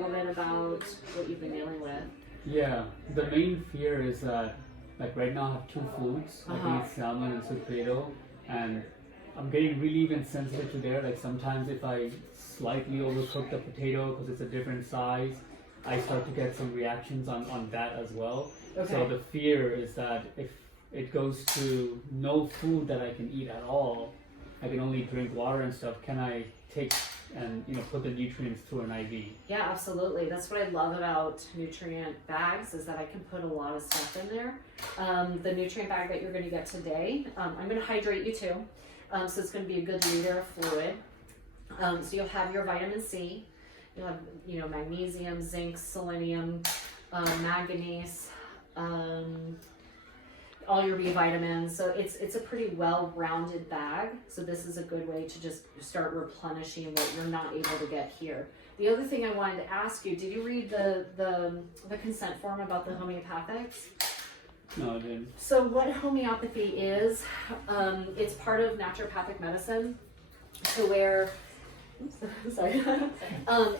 little bit about what you've been dealing with? Yeah, the main fear is that, like right now I have two foods. I can eat salmon and sweet potato, and I'm getting really even sensitive to there. Like sometimes if I slightly overcook the potato because it's a different size, I start to get some reactions on that as well. Okay. So the fear is that if it goes to no food that I can eat at all, I can only drink water and stuff, can I take and put the nutrients through an IV? Yeah, absolutely. That's what I love about nutrient bags is that I can put a lot of stuff in there. The nutrient bag that you're going to get today, I'm going to hydrate you too. So it's going to be a good liter of fluid. So you'll have your vitamin C, you'll have magnesium, zinc, selenium, manganese, all your B vitamins. So it's a pretty well-rounded bag. So this is a good way to just start replenishing what you're not able to get here. The other thing I wanted to ask you, did you read the consent form about the homeopathics? No, I didn't. So what homeopathy is, it's part of naturopathic medicine, to where, sorry,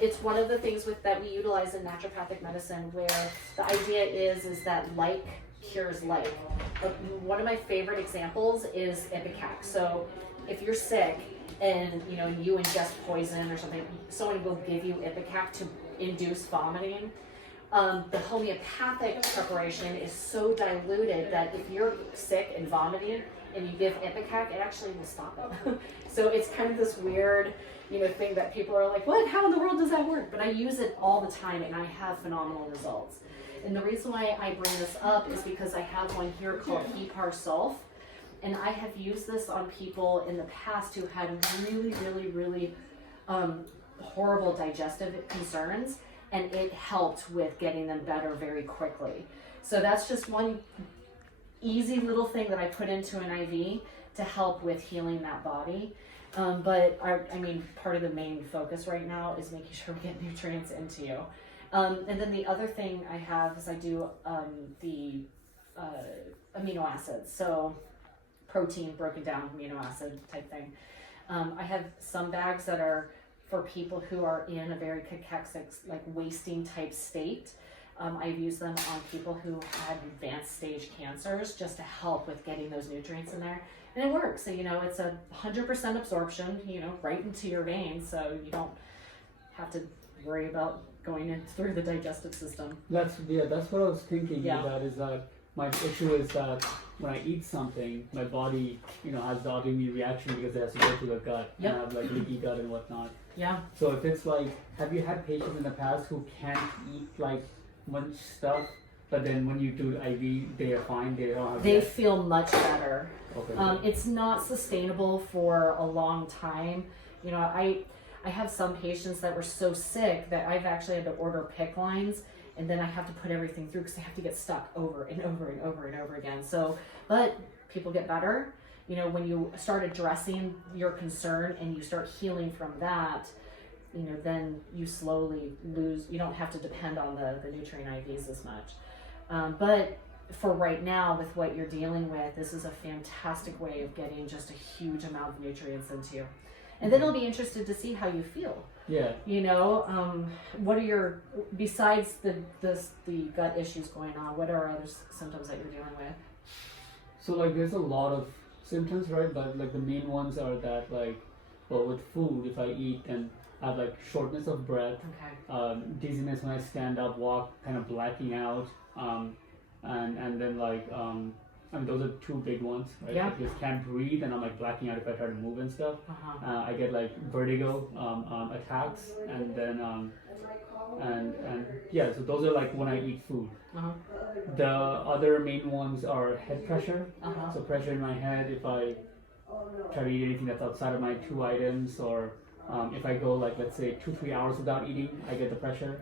it's one of the things that we utilize in naturopathic medicine, where the idea is that like cures like. But one of my favorite examples is Ipecac. So if you're sick and you ingest poison or something, someone will give you Ipecac to induce vomiting. The homeopathic preparation is so diluted that if you're sick and vomiting and you give Ipecac, it actually will stop it. So it's kind of this weird, thing that people are like, what? How in the world does that work? But I use it all the time and I have phenomenal results. And the reason why I bring this up is because I have one here called Hepar Sulf, and I have used this on people in the past who had really, really, really horrible digestive concerns, and it helped with getting them better very quickly. So that's just one easy little thing that I put into an IV to help with healing that body. But part of the main focus right now is making sure we get nutrients into you. And then the other thing I have is I do the amino acids, so protein broken down amino acid type thing. I have some bags that are for people who are in a very cachexic, like wasting type state. I've used them on people who had advanced stage cancers just to help with getting those nutrients in there. And it works. So, it's 100% absorption, right into your veins. So you don't have to worry about going in through the digestive system. That's what I was thinking. Yeah. That is that my issue is that when I eat something, my body, has the autoimmune reaction because it has to go to the gut. Yep. And I have like leaky gut and whatnot. Yeah. So if it's like, have you had patients in the past who can't eat like much stuff, but then when you do IV, they are fine. They don't have. They feel much better. Okay. It's not sustainable for a long time. I have some patients that were so sick that I've actually had to order PICC lines, and then I have to put everything through because they have to get stuck over and over and over and over again. So, but people get better. When you start addressing your concern and you start healing from that, then you slowly lose. You don't have to depend on the nutrient IVs as much. But for right now, with what you're dealing with, this is a fantastic way of getting just a huge amount of nutrients into you. And then I'll be interested to see how you feel. Yeah. What are your, besides the gut issues going on, what are other symptoms that you're dealing with? So like there's a lot of symptoms, right? But like the main ones are that with food, if I eat and I have like shortness of breath, Okay. Dizziness when I stand up, walk, kind of blacking out, and then those are two big ones, right? Yeah. I just can't breathe and I'm like blacking out if I try to move and stuff. Uh-huh. I get like vertigo attacks, and then so those are like when I eat food. Uh-huh. The other main ones are head pressure. Uh-huh. So pressure in my head if I try to eat anything that's outside of my 2 items, or if I go like let's say 2-3 hours without eating, I get the pressure.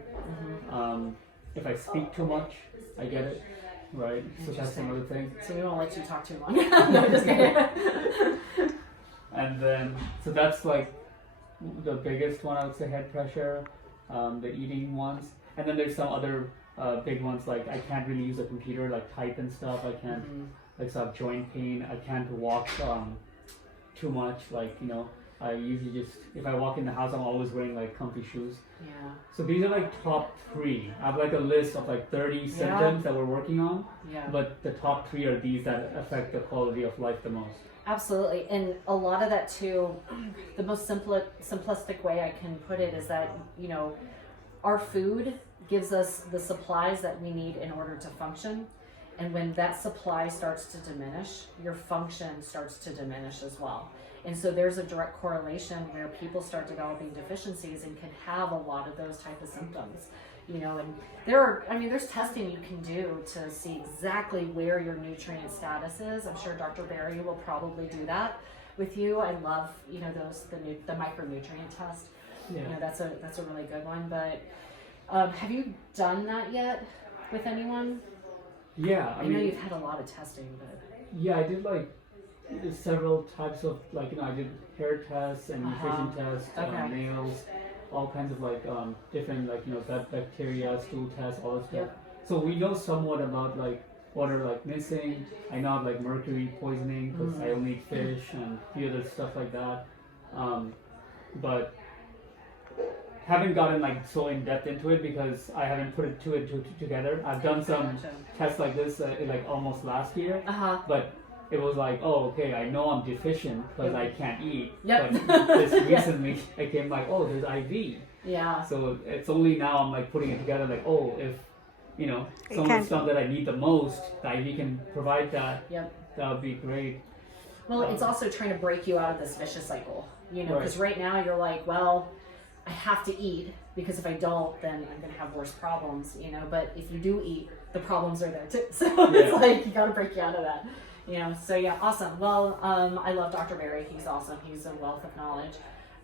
Mm-hmm. If I speak too much, I get it. Right, so that's another thing. So we won't let you talk too long. No, just kidding. And then, so that's like the biggest one, I would say, head pressure, the eating ones. And then there's some other big ones, like I can't really use a computer, like type and stuff. I can't, like, so I have joint pain. I can't walk too much, like, I usually just, if I walk in the house, I'm always wearing like comfy shoes. Yeah. So these are like top 3. I have like a list of like 30 symptoms that we're working on, Yeah. but the top 3 are these that affect the quality of life the most. Absolutely, and a lot of that too, the most simplistic way I can put it is that, you know, our food gives us the supplies that we need in order to function. And when that supply starts to diminish, your function starts to diminish as well. And so there's a direct correlation where people start developing deficiencies and can have a lot of those type of symptoms. You know, and there's testing you can do to see exactly where your nutrient status is. I'm sure Dr. Berry will probably do that with you. I love, you know, the micronutrient test. Yeah. You know, that's a really good one. But have you done that yet with anyone? Yeah, I know you've had a lot of testing, but yeah, I did like several types of, like, you know, I did hair tests and nutrition tests, Okay. nails, all kinds of like different, like, you know, gut bacteria, stool tests, all that stuff. Yep. So we know somewhat about like what are like missing. I know I have like mercury poisoning because I only eat fish and a few other stuff like that. But haven't gotten like so in depth into it because I haven't put it two and two together. I've done some Gotcha. tests like this like almost last year, but it was like, oh, okay, I know I'm deficient because I can't eat. Yep. But this recently, I came like, oh, there's IV. Yeah. So it's only now I'm like putting it together, like, oh, if, you know, some of the stuff that I need the most, the IV can provide that. Yep. That would be great. Well, it's also trying to break you out of this vicious cycle, you know, because right now you're like, well, I have to eat because if I don't, then I'm going to have worse problems, you know, but if you do eat, the problems are there too. So it's like, you got to break you out of that, you know. So yeah, awesome. Well, I love Dr. Barry. He's awesome. He's a wealth of knowledge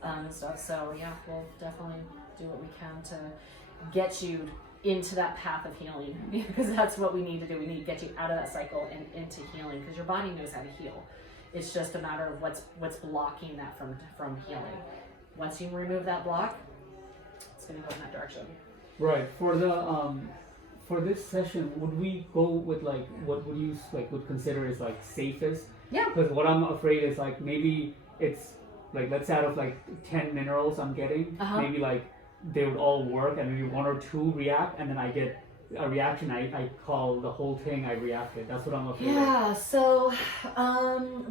and stuff. So yeah, we'll definitely do what we can to get you into that path of healing because that's what we need to do. We need to get you out of that cycle and into healing because your body knows how to heal. It's just a matter of what's blocking that from healing. Once you remove that block, it's going to go in that direction. Right. For the for this session, would we go with like what would you like would consider is like safest? Yeah. Because what I'm afraid is like maybe it's like, let's say out of like 10 minerals I'm getting, maybe like they would all work and maybe 1 or 2 react, and then I get a reaction. I call the whole thing I reacted. That's what I'm afraid of. Yeah, so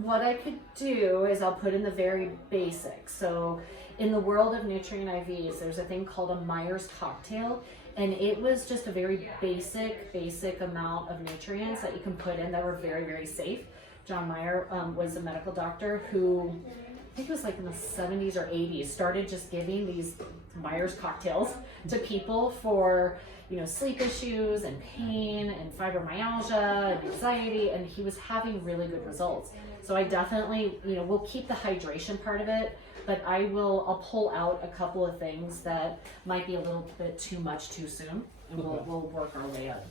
what I could do is I'll put in the very basics. So in the world of nutrient IVs, there's a thing called a Myers cocktail, and it was just a very basic amount of nutrients that you can put in that were very, very safe. John Meyer was a medical doctor who, I think it was like in the 70s or 80s, started just giving these Myers cocktails to people for, you know, sleep issues and pain and fibromyalgia and anxiety, and he was having really good results. So I definitely, you know, we'll keep the hydration part of it, but I'll pull out a couple of things that might be a little bit too much too soon, and we'll work our way up.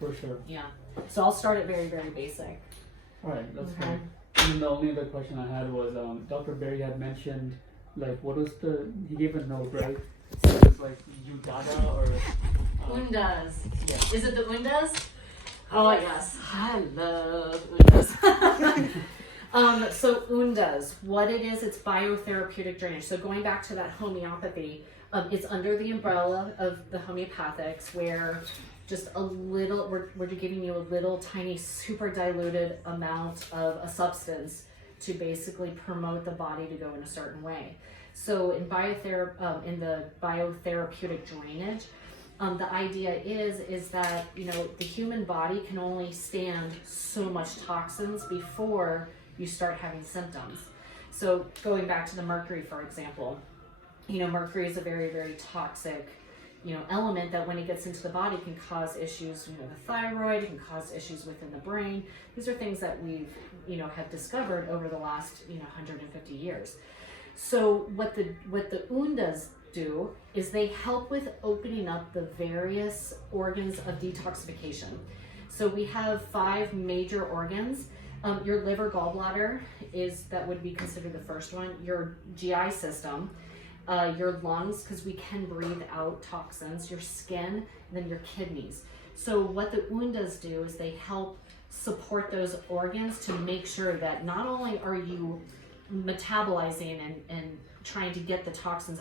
For sure. Yeah. So I'll start it very, very basic. All right, that's great. And the only other question I had was, Dr. Berry had mentioned, like, what was he gave a note, right? So it was like Udada or... Undas. Yeah. Is it the Undas? Oh, yes. I love Undas. So Undas, what it is, it's biotherapeutic drainage. So going back to that homeopathy, it's under the umbrella of the homeopathics where just a little, we're giving you a little tiny super diluted amount of a substance to basically promote the body to go in a certain way. So in the biotherapeutic drainage, the idea is that, you know, the human body can only stand so much toxins before you start having symptoms. So going back to the mercury, for example, you know, mercury is a very, very toxic, you know, element that when it gets into the body can cause issues, you know, the thyroid, it can cause issues within the brain. These are things that we've, you know, have discovered over the last, you know, 150 years. So what the Undas do is they help with opening up the various organs of detoxification. So we have 5 major organs. Your liver, gallbladder that would be considered the first one. Your GI system, your lungs, because we can breathe out toxins, your skin, and then your kidneys. So what the Undas do is they help support those organs to make sure that not only are you metabolizing and trying to get the toxins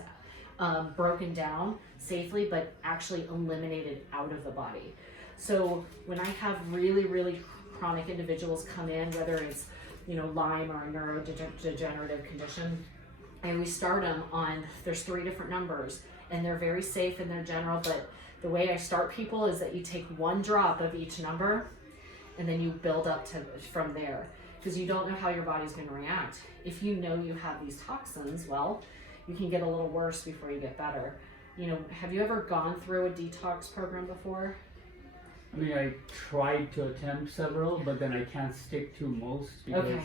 broken down safely, but actually eliminated out of the body. So when I have really, really chronic individuals come in, whether it's, you know, Lyme or a neurodegenerative condition, and we start them on, there's 3 different numbers, and they're very safe in their general, but the way I start people is that you take 1 drop of each number, and then you build up to from there, because you don't know how your body's going to react. If you know you have these toxins, well, you can get a little worse before you get better. You know, have you ever gone through a detox program before? I mean, I tried to attempt several, but then I can't stick to most because, Okay.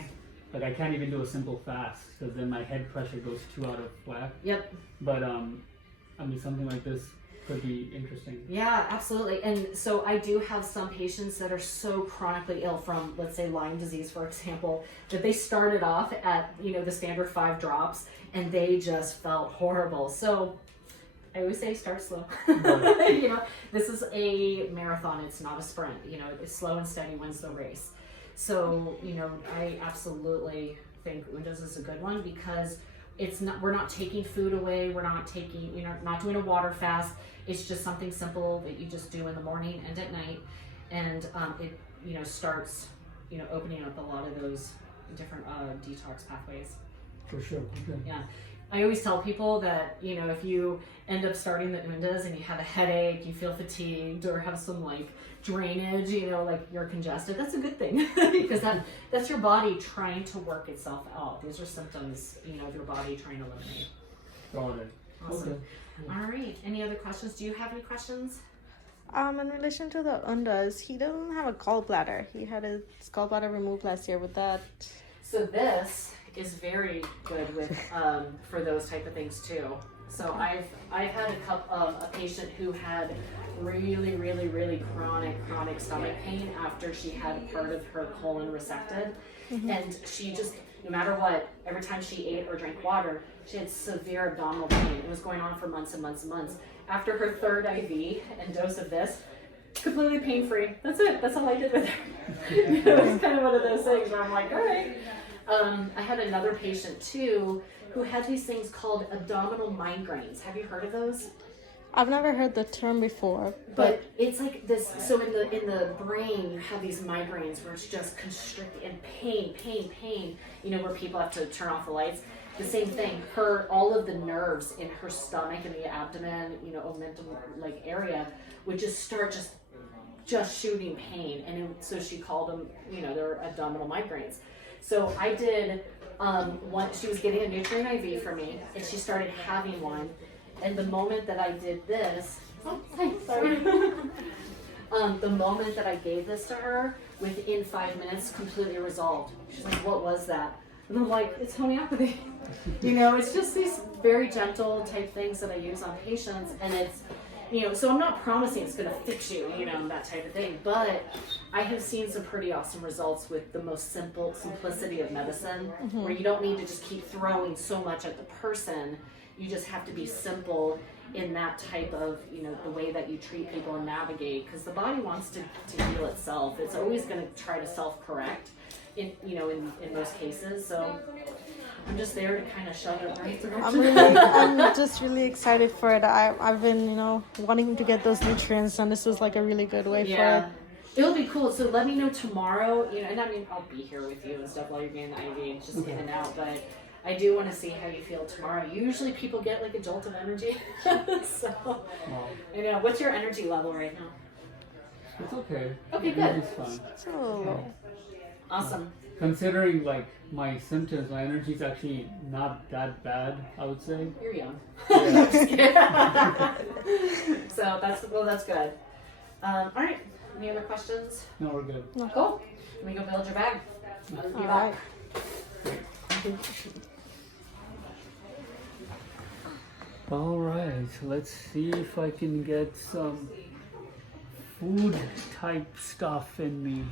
like, I can't even do a simple fast because then my head pressure goes too out of whack. Yep. But I mean, something like this could be interesting. Yeah, absolutely. And so I do have some patients that are so chronically ill from, let's say, Lyme disease, for example, that they started off at, you know, the standard 5 drops, and they just felt horrible. So I always say start slow. You know, this is a marathon, it's not a sprint. You know, it's slow and steady wins the race. So, you know, I absolutely think Unda's is a good one because it's not, we're not taking food away, we're not taking, you know, not doing a water fast. It's just something simple that you just do in the morning and at night. And it, you know, starts, you know, opening up a lot of those different detox pathways. For sure. Okay. Yeah. I always tell people that, you know, if you end up starting the Undas and you have a headache, you feel fatigued, or have some like drainage, you know, like you're congested, that's a good thing because that's your body trying to work itself out. These are symptoms, you know, of your body trying to eliminate. Got it. Awesome. Okay. All right. Any other questions? Do you have any questions? In relation to the Undas, he doesn't have a gallbladder. He had his gallbladder removed last year with that. So this is very good with for those type of things too. So I've had a patient who had really chronic stomach pain after she had part of her colon resected, and she just, no matter what, every time she ate or drank water, she had severe abdominal pain. It was going on for months and months and months. After her 3rd IV and dose of this, completely pain free. That's it. That's all I did with her. You know, it's kind of one of those things where I'm like, all right. I had another patient too who had these things called abdominal migraines. Have you heard of those? I've never heard the term before, But it's like this. So in the brain, you have these migraines where it's just constricted and pain. You know, where people have to turn off the lights. The same thing. All of the nerves in her stomach and the abdomen, you know, omentum like area, would just start just shooting pain, and so she called them, you know, they're abdominal migraines. So I did she was getting a nutrient IV for me, and she started having one. And the moment that I did this, the moment that I gave this to her, within 5 minutes, completely resolved. She's like, "What was that?" And I'm like, "It's homeopathy." You know, it's just these very gentle type things that I use on patients, and it's, you know, so I'm not promising it's going to fix you, you know, that type of thing, but I have seen some pretty awesome results with the most simplicity of medicine, where you don't need to just keep throwing so much at the person. You just have to be simple in that type of, you know, the way that you treat people and navigate, because the body wants to heal itself. It's always going to try to self-correct in, you know, in those cases. So I'm just there to kind of shove it right through. I'm just really excited for it. I've been, you know, wanting to get those nutrients, and this was like a really good way for it. It'll be cool. So let me know tomorrow, you know, and I mean, I'll be here with you and stuff while you're getting the IV and just in and out, but I do want to see how you feel tomorrow. Usually people get like a jolt of energy. So, I know. What's your energy level right now? It's okay. Okay, good. It's fine. So, Awesome. Considering like my symptoms, my energy is actually not that bad, I would say. You're young. Yeah. So that's good. All right. Any other questions? No, we're good. Cool. Let me go build your bag. I'll be back. All right, let's see if I can get some food type stuff in me.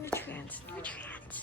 nutrients.